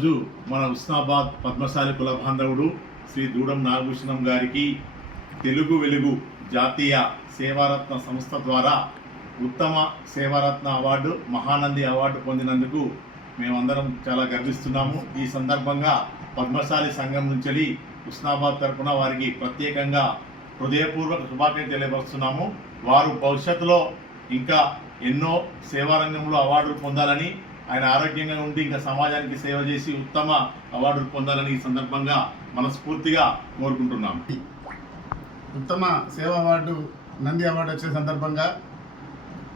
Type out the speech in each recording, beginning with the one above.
ఈరోజు మన ఉస్నాబాద్ పద్మశాలి కుల బాంధవుడు శ్రీ దూడం నాగభూషణం గారికి తెలుగు వెలుగు జాతీయ సేవారత్న సంస్థ ద్వారా ఉత్తమ సేవారత్న అవార్డు మహానంది అవార్డు పొందినందుకు మేమందరం చాలా గర్విస్తున్నాము. ఈ సందర్భంగా పద్మశాలి సంఘం నుంచి ఉస్నాబాద్ తరఫున వారికి ప్రత్యేకంగా హృదయపూర్వక శుభాకాంక్షలు తెలియపరుస్తున్నాము. వారు భవిష్యత్తులో ఇంకా ఎన్నో సేవారంగంలో అవార్డులు పొందాలని, ఆయన ఆరోగ్యంగా ఉండి ఇంకా సమాజానికి సేవ చేసి ఉత్తమ అవార్డులు పొందాలని ఈ సందర్భంగా మనస్ఫూర్తిగా కోరుకుంటున్నాము. ఉత్తమ సేవా అవార్డు నంది అవార్డు వచ్చే సందర్భంగా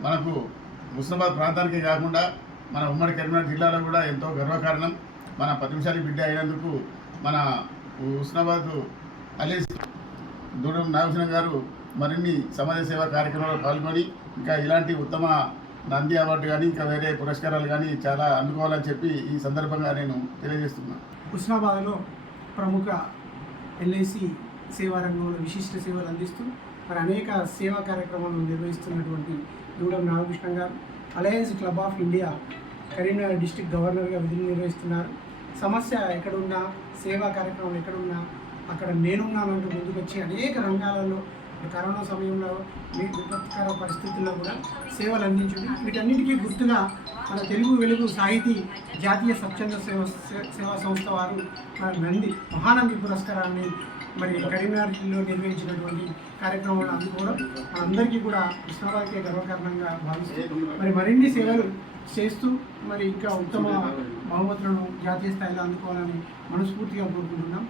మనకు ఉస్నాబాద్ ప్రాంతానికి కాకుండా మన ఉమ్మడి కరీంనగర్ జిల్లాలో కూడా ఎంతో గర్వకారణం. మన పద్మశాలి బిడ్డ అయినందుకు మన ఉస్నాబాద్ అలీస్ దూడం నాగభూషణం గారు మరిన్ని సమాజ సేవా కార్యక్రమాల్లో పాల్గొని ఇంకా ఇలాంటి ఉత్తమ నంది అవార్డు కానీ ఇంకా వేరే పురస్కారాలు కానీ చాలా అందుకోవాలని చెప్పి ఈ సందర్భంగా నేను తెలియజేస్తున్నాను. ఉస్నాబాద్లో ప్రముఖ ఎల్ఐసి సేవా రంగంలో విశిష్ట సేవలు అందిస్తూ మరి అనేక సేవా కార్యక్రమాలను నిర్వహిస్తున్నటువంటి దూడం నాగభూషణం గారు alliance club of India Karimnagar district గవర్నర్గా విధులు నిర్వహిస్తున్నారు. సమస్య ఎక్కడున్నా, సేవా కార్యక్రమాలు ఎక్కడున్నా అక్కడ నేనున్నానంటూ ముందుకొచ్చి అనేక రంగాలలో కరోనా సమయంలో విపత్కర పరిస్థితుల్లో కూడా సేవలు అందించండి. వీటన్నిటికీ గుర్తుగా మన తెలుగు వెలుగు సాహితీ జాతీయ స్వచ్ఛంద సేవా సంస్థ వారు నంది మహానంది పురస్కారాన్ని మరి కరీంనగర్ జిల్లాలో నిర్వహించినటువంటి కార్యక్రమాలను అందుకోవడం అందరికీ కూడా ఉస్నాబాద్కే గర్వకారణంగా భావిస్తూ మరి మరిన్ని సేవలు చేస్తూ మరి ఇంకా ఉత్తమ బహుమతులను జాతీయ స్థాయిలో అందుకోవాలని మనస్ఫూర్తిగా కోరుకుంటున్నాం.